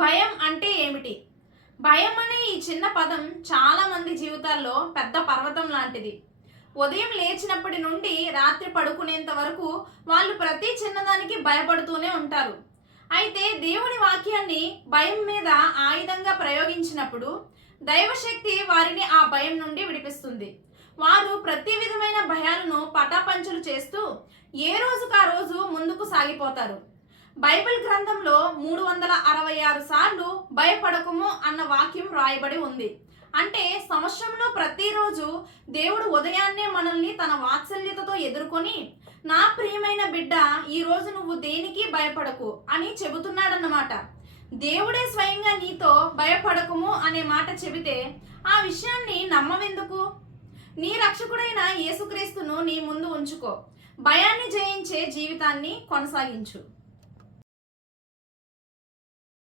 భయం అంటే ఏమిటి? భయం అనే ఈ చిన్న పదం చాలా మంది జీవితాల్లో పెద్ద పర్వతం లాంటిది. ఉదయం లేచినప్పటి నుండి రాత్రి పడుకునేంత వరకు వాళ్ళు ప్రతి చిన్నదానికి భయపడుతూనే ఉంటారు. అయితే దేవుని వాక్యాన్ని భయం మీద ఆయుధంగా ప్రయోగించినప్పుడు దైవశక్తి వారిని ఆ భయం నుండి విడిపిస్తుంది. వారు ప్రతి విధమైన భయాలను పటాపంచలు చేస్తూ ఏ రోజుకు ఆ రోజు ముందుకు సాగిపోతారు. బైబిల్ గ్రంథంలో 366 సార్లు భయపడకము అన్న వాక్యం రాయబడి ఉంది. అంటే సంవత్సరంలో ప్రతిరోజు దేవుడు ఉదయాన్నే మనల్ని తన వాత్సల్యతతో ఎదుర్కొని, నా ప్రియమైన బిడ్డ, ఈరోజు నువ్వు దేనికి భయపడకు అని చెబుతున్నాడన్నమాట. దేవుడే స్వయంగా నీతో భయపడకము అనే మాట చెబితే ఆ విషయాన్ని నమ్మవెందుకు? నీ రక్షకుడైన యేసుక్రీస్తును నీ ముందు ఉంచుకో. భయాన్ని జయించే జీవితాన్ని కొనసాగించు.